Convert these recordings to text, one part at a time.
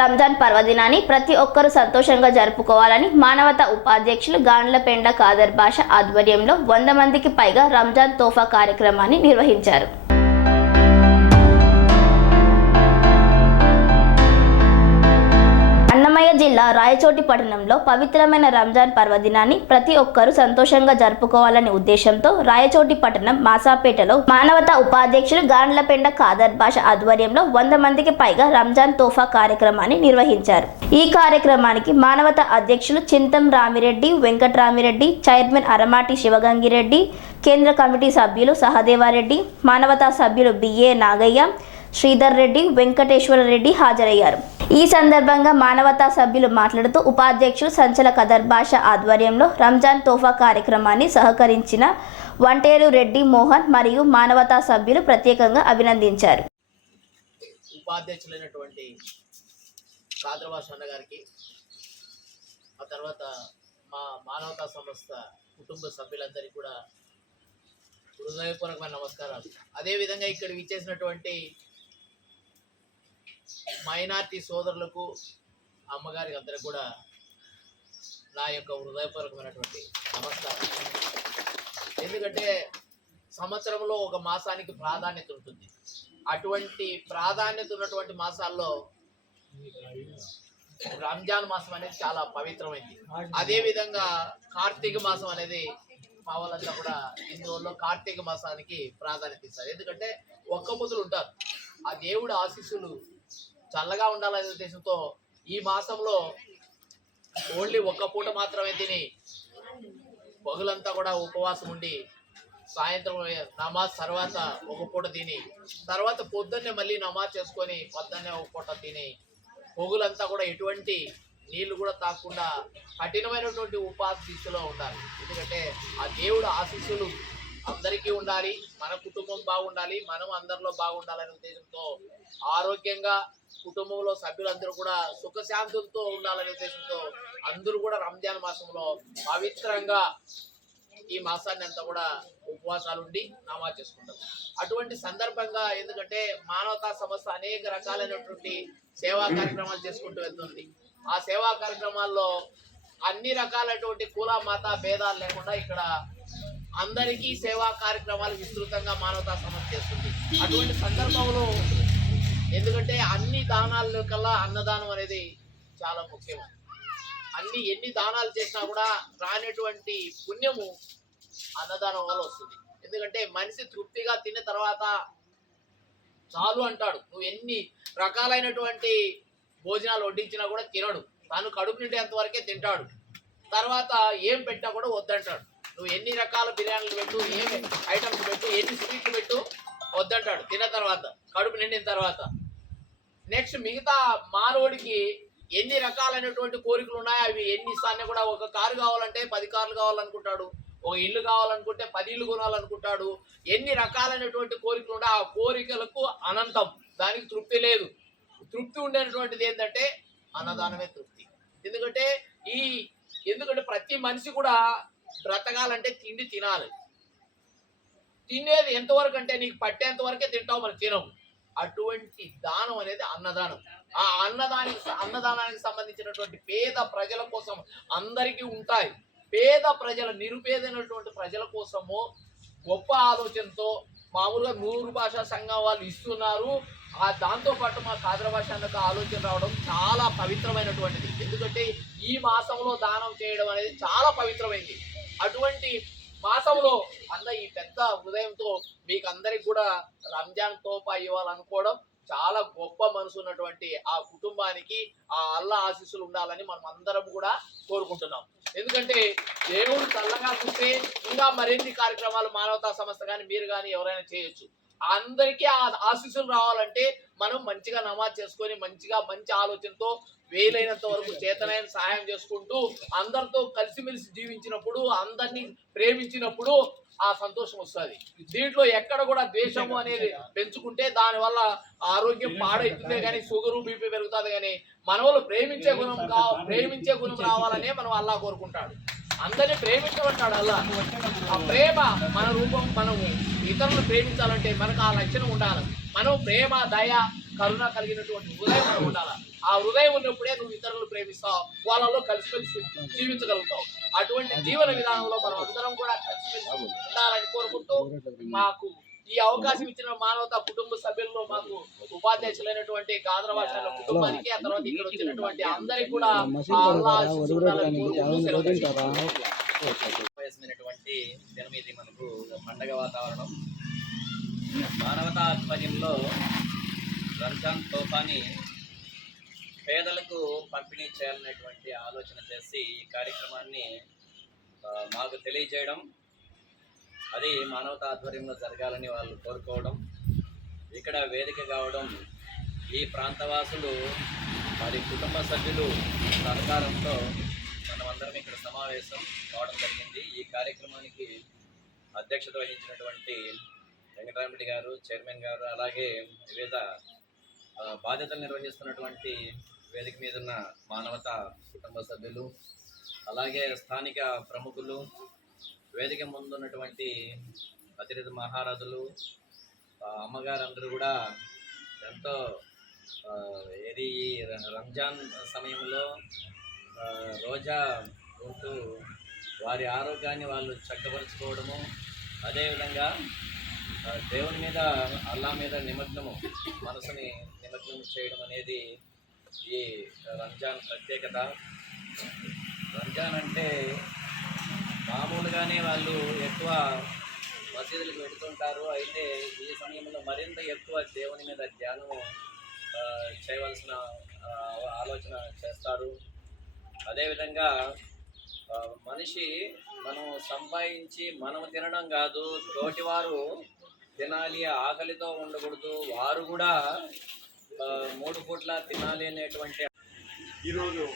రంజాన్ పర్వదినాన్ని ప్రతి ఒక్కరూ సంతోషంగా జరుపుకోవాలని మానవతా ఉపాధ్యక్షులు గాండ్లపెండ కాదర్ భాష ఆధ్వర్యంలో వంద మందికి పైగా రంజాన్ తోఫా కార్యక్రమాన్ని నిర్వహించారు. జిల్లా రాయచోటి పట్టణంలో పవిత్రమైన రంజాన్ పర్వదినాన్ని ప్రతి ఒక్కరూ సంతోషంగా జరుపుకోవాలనే ఉద్దేశంతో రాయచోటి పట్టణం మాసాపేటలో మానవతా ఉపాధ్యక్షులు గాండ్లపెండ ఖాదర్ భాష ఆధ్వర్యంలో వంద మందికి పైగా రంజాన్ తోఫా కార్యక్రమాన్ని నిర్వహించారు. ఈ కార్యక్రమానికి మానవతా అధ్యక్షులు చింతం రామిరెడ్డి వెంకటరామిరెడ్డి చైర్మన్ అరమాటి శివగంగిరెడ్డి కేంద్ర కమిటీ సభ్యులు సహదేవారెడ్డి మానవతా సభ్యులు బిఏ నాగయ్య శ్రీధర్ రెడ్డి వెంకటేశ్వర రెడ్డి హాజరయ్యారు. ఈ సందర్భంగా మానవతా సభ్యులు మాట్లాడుతూ ఉపాధ్యక్షుడు సంచల కదర్ భాష ఆధ్వర్యంలో రంజాన్ తోఫా కార్యక్రమాన్ని సహకరించిన వంటేరు రెడ్డి మోహన్ మరియు మానవతా సభ్యులు ప్రత్యేకంగా అభినందించారు. ఉపాధ్యక్షులైనటువంటి కాద్రవాస్ అన్న గారికి ఆ తర్వాత మా మానవతా సంస్థ కుటుంబ సభ్యులందరికీ కూడా హృదయపూర్వకమైన నమస్కారాలు. అదేవిధంగా ఇక్కడ ఇచ్చేసినటువంటి మైనార్టీ సోదరులకు అమ్మగారికి అందరికి కూడా నా యొక్క హృదయపూర్వకమైనటువంటి నమస్కారం. ఎందుకంటే సంవత్సరంలో ఒక మాసానికి ప్రాధాన్యత ఉంటుంది. అటువంటి ప్రాధాన్యత ఉన్నటువంటి మాసాల్లో రంజాన్ మాసం అనేది చాలా పవిత్రమైంది. అదేవిధంగా కార్తీక మాసం అనేది మా వాళ్ళంతా కూడా హిందువుల్లో కార్తీక మాసానికి ప్రాధాన్యత ఇస్తారు. ఎందుకంటే ఒక్క పొద్దులు ఉంటారు. ఆ దేవుడు ఆశీస్సులు చల్లగా ఉండాలనే ఉద్దేశంతో ఈ మాసంలో ఓన్లీ ఒక్క పూట మాత్రమే తిని పగులంతా కూడా ఉపవాసం ఉండి సాయంత్రం నమాజ్ తర్వాత ఒక పూట తిని తర్వాత పొద్దున్నే మళ్ళీ నమాజ్ చేసుకొని పొద్దున్నే ఒక పూట తిని పొగులంతా కూడా ఎటువంటి నీళ్ళు కూడా తాకుండా కఠినమైనటువంటి ఉపాస దిశలో ఉండాలి. ఎందుకంటే ఆ దేవుడు ఆశీస్సులు అందరికీ ఉండాలి మన కుటుంబం బాగుండాలి మనం అందరిలో బాగుండాలనే ఉద్దేశంతో ఆరోగ్యంగా కుటుంబంలో సభ్యులందరూ కూడా సుఖశాంతులతో ఉండాలనే ఉద్దేశంతో అందరూ కూడా రంజాన్ మాసంలో పవిత్రంగా ఈ మాసాన్ని అంతా కూడా ఉపవాసాలు ఉండి నమాజ్ చేసుకుంటాం అటువంటి సందర్భంగా ఎందుకంటే మానవతా సంస్థ అనేక రకాలైనటువంటి సేవా కార్యక్రమాలు చేసుకుంటూ వెళ్తుంది. ఆ సేవా కార్యక్రమాల్లో అన్ని రకాలైనటువంటి కుల మత భేదాలు లేకుండా ఇక్కడ అందరికీ సేవా కార్యక్రమాలు విస్తృతంగా మానవతా సంస్థ చేస్తుంది. అటువంటి సందర్భంలో ఎందుకంటే అన్ని దానాల్లో కల్లా అన్నదానం అనేది చాలా ముఖ్యం. అన్ని ఎన్ని దానాలు చేసినా కూడా రానటువంటి పుణ్యము అన్నదానం వల్ల వస్తుంది. ఎందుకంటే మనిషి తృప్తిగా తిన్న తర్వాత చాలు అంటాడు. నువ్వు ఎన్ని రకాలైనటువంటి భోజనాలు వడ్డించినా కూడా తినడు. తాను కడుపు నిండేంత వరకే తింటాడు. తర్వాత ఏం పెట్టినా కూడా వద్దంటాడు. నువ్వు ఎన్ని రకాల బిర్యానీలు పెట్టు ఏమి ఐటమ్స్ పెట్టు ఎన్ని స్వీట్లు పెట్టు వద్దంటాడు. తిన్న తర్వాత కడుపు నిండిన తర్వాత. నెక్స్ట్ మిగతా మానవుడికి ఎన్ని రకాలైనటువంటి కోరికలు ఉన్నాయో అవి ఎన్ని ఇస్తానే కూడా ఒక కారు కావాలంటే పది కార్లు కావాలనుకుంటాడు ఒక ఇల్లు కావాలనుకుంటే పది ఇల్లు కొనాలనుకుంటాడు ఎన్ని రకాలైనటువంటి కోరికలు ఉన్నాయి ఆ కోరికలకు అనంతం. దానికి తృప్తి లేదు. తృప్తి ఉండేటువంటిది ఏంటంటే అన్నదానమే తృప్తి. ఎందుకంటే ఈ ఎందుకంటే ప్రతి మనిషి కూడా బ్రతకాలంటే తిండి తినాలి. తినేది ఎంతవరకు అంటే నీకు పట్టేంత వరకే తింటావు మరి తినము అటువంటి దానం అనేది అన్నదానం. ఆ అన్నదానికి అన్నదానానికి సంబంధించినటువంటి పేద ప్రజల కోసం అందరికీ ఉంటాయి. పేద ప్రజల నిరుపేదైనటువంటి ప్రజల కోసము గొప్ప ఆలోచనతో మామూలుగా నూరు భాషా సంఘం వాళ్ళు ఇస్తున్నారు. ఆ దాంతో పాటు మా సాదర భాష అన్నకు ఆలోచన రావడం చాలా పవిత్రమైనటువంటిది. ఎందుకంటే ఈ మాసంలో దానం చేయడం అనేది చాలా పవిత్రమైంది. అటువంటి మాసంలో అన్న ఈ పెద్ద హృదయంతో మీకు అందరికి కూడా రంజాన్ తోపా ఇవ్వాలనుకోవడం చాలా గొప్ప మనసు ఉన్నటువంటి ఆ కుటుంబానికి ఆ అల్లా ఆశీస్సులు ఉండాలని మనం అందరం కూడా కోరుకుంటున్నాం. ఎందుకంటే దేవుడు చల్లగా చూస్తే ఇంకా మరిన్ని కార్యక్రమాలు మానవతా సంస్థ కానీ మీరు కానీ ఎవరైనా చేయొచ్చు. అందరికీ ఆ ఆశీస్సులు రావాలంటే మనం మంచిగా నమాజ్ చేసుకొని మంచిగా మంచి ఆలోచనతో వీలైనంత వరకు చేతనైన సహాయం చేసుకుంటూ అందరితో కలిసిమెలిసి జీవించినప్పుడు అందరినీ ప్రేమించినప్పుడు ఆ సంతోషం వస్తుంది. దీంట్లో ఎక్కడ కూడా ద్వేషము అనేది పెంచుకుంటే దాని వల్ల ఆరోగ్యం పాడైతుందే కానీ షుగరు బీపీ పెరుగుతుంది కానీ మన వాళ్ళు ప్రేమించే గుణం కా ప్రేమించే గుణం రావాలనే మనం అల్లా కోరుకుంటాడు. అందరినీ ప్రేమించమంటాడు అలా ఆ ప్రేమ మన రూపం మనము ఇతరులను ప్రేమించాలంటే మనకు ఆ లక్షణం ఉండాలి. మనం ప్రేమ దయ కరుణ కలిగినటువంటి హృదయం మనం ఉండాలి. ఆ హృదయం ఉన్నప్పుడే నువ్వు ఇతరులు ప్రేమిస్తావు వాళ్ళలో కలిసిమెలిసి జీవించగలుగుతావు. అటువంటి జీవన విధానంలో మనం అందరం కూడా కలిసిమెలిసి ఉండాలని కోరుకుంటూ మాకు ఈ అవకాశం ఇచ్చిన మానవత కుటుంబ సభ్యుల్లో మాకు ఉపాధ్యక్షులైనటువంటి గాదర భాషల కుటుంబానికి ఆ తర్వాత ఇక్కడ వచ్చినటువంటి అందరికి కూడా దినం ఇది మనకు పండగ వాతావరణం. మానవతా ఆధ్వర్యంలో రంజాన్ తోఫాని పేదలకు పంపిణీ చేయాలనేటువంటి ఆలోచన చేసి ఈ కార్యక్రమాన్ని మాకు తెలియజేయడం అది మానవత ఆధ్వర్యంలో జరగాలని వాళ్ళు కోరుకోవడం ఇక్కడ వేదిక కావడం ఈ ప్రాంతవాసులు వారి కుటుంబ సభ్యులు సహకారంతో మనమందరం ఇక్కడ సమావేశం కావడం జరిగింది. ఈ కార్యక్రమానికి అధ్యక్షత వహించినటువంటి వెంకటరామరెడ్డి గారు చైర్మన్ గారు అలాగే వివిధ బాధ్యతలు నిర్వహిస్తున్నటువంటి వేదిక మీద ఉన్న మానవత కుటుంబ సభ్యులు అలాగే స్థానిక ప్రముఖులు వేదిక ముందున్నటువంటి అతిథి మహారాజులు ఆ, అమ్మగారు అందరూ కూడా ఎంతో ఏది ఈ రంజాన్ సమయంలో రోజా ఉంటూ వారి ఆరోగ్యాన్ని వాళ్ళు చక్కపరుచుకోవడము అదేవిధంగా దేవుని మీద అల్లా మీద నిమగ్నము మనసుని నిమగ్నం చేయడం అనేది ఈ రంజాన్ ప్రత్యేకత. రంజాన్ అంటే కానీ వాళ్ళు ఎక్కువ మసీదులకు పెడుతుంటారు. అయితే ఈ సమయంలో మరింత ఎక్కువ దేవుని మీద ధ్యానం చేయవలసిన ఆలోచన చేస్తారు. అదేవిధంగా మనిషి మనం సంపాదించి మనం తినడం కాదు తోటివారు తినాలి ఆకలితో ఉండకూడదు. వారు కూడా మూడు పూట్ల తినాలి అనేటువంటి ఈరోజు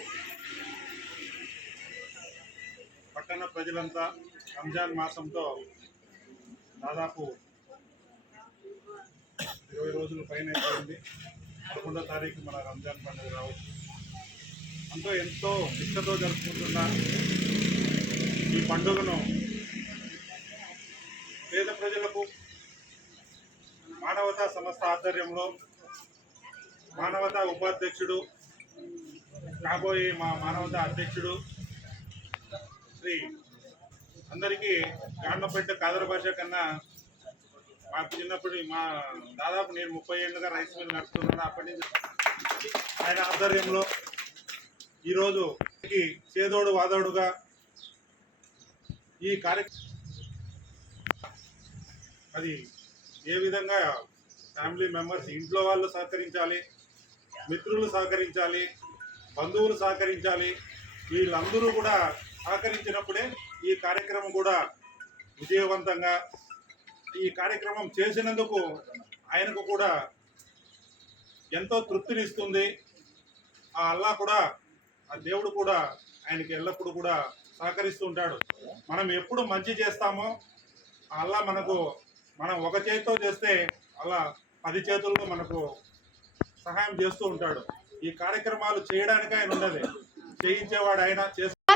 పట్టణ ప్రజలంతా రంజాన్ మాసంతో దాదాపు ఇరవై రోజుల పైన అయిపోయింది. పదకొండో తారీఖు మన రంజాన్ పండుగ రావచ్చు. అంతో ఎంతో నిష్టతో జరుపుకుంటున్న ఈ పండుగను పేద ప్రజలకు మానవతా సంస్థ ఆధ్వర్యంలో మానవతా ఉపాధ్యక్షుడు కాబోయే మా మానవతా అధ్యక్షుడు శ్రీ అందరికీ గాండ్లపేట కాదర భాష కన్నా మాకు చిన్నప్పుడు మా దాదాపు నేను ముప్పై ఏళ్ళుగా రైస్ మిల్ నడుపుతున్నాను. అప్పటి నుంచి ఆయన ఆధ్వర్యంలో ఈరోజు చేదోడు వాదోడుగా ఈ కార్యక్రమం అది ఏ విధంగా ఫ్యామిలీ మెంబర్స్ ఇంట్లో వాళ్ళు సహకరించాలి మిత్రులు సహకరించాలి బంధువులు సహకరించాలి వీళ్ళందరూ కూడా సహకరించినప్పుడే ఈ కార్యక్రమం కూడా విజయవంతంగా ఈ కార్యక్రమం చేసినందుకు ఆయనకు కూడా ఎంతో తృప్తినిస్తుంది. ఆ అల్లా కూడా ఆ దేవుడు కూడా ఆయనకి ఎల్లప్పుడూ కూడా సహకరిస్తూ ఉంటాడు. మనం ఎప్పుడు మంచి చేస్తామో ఆ అల్లా మనకు మనం ఒక చేతితో చేస్తే అలా పది చేతుల్లో మనకు సహాయం చేస్తూ ఉంటాడు. ఈ కార్యక్రమాలు చేయడానికి ఆయన ఉన్నది చేయించేవాడు ఆయన చేసే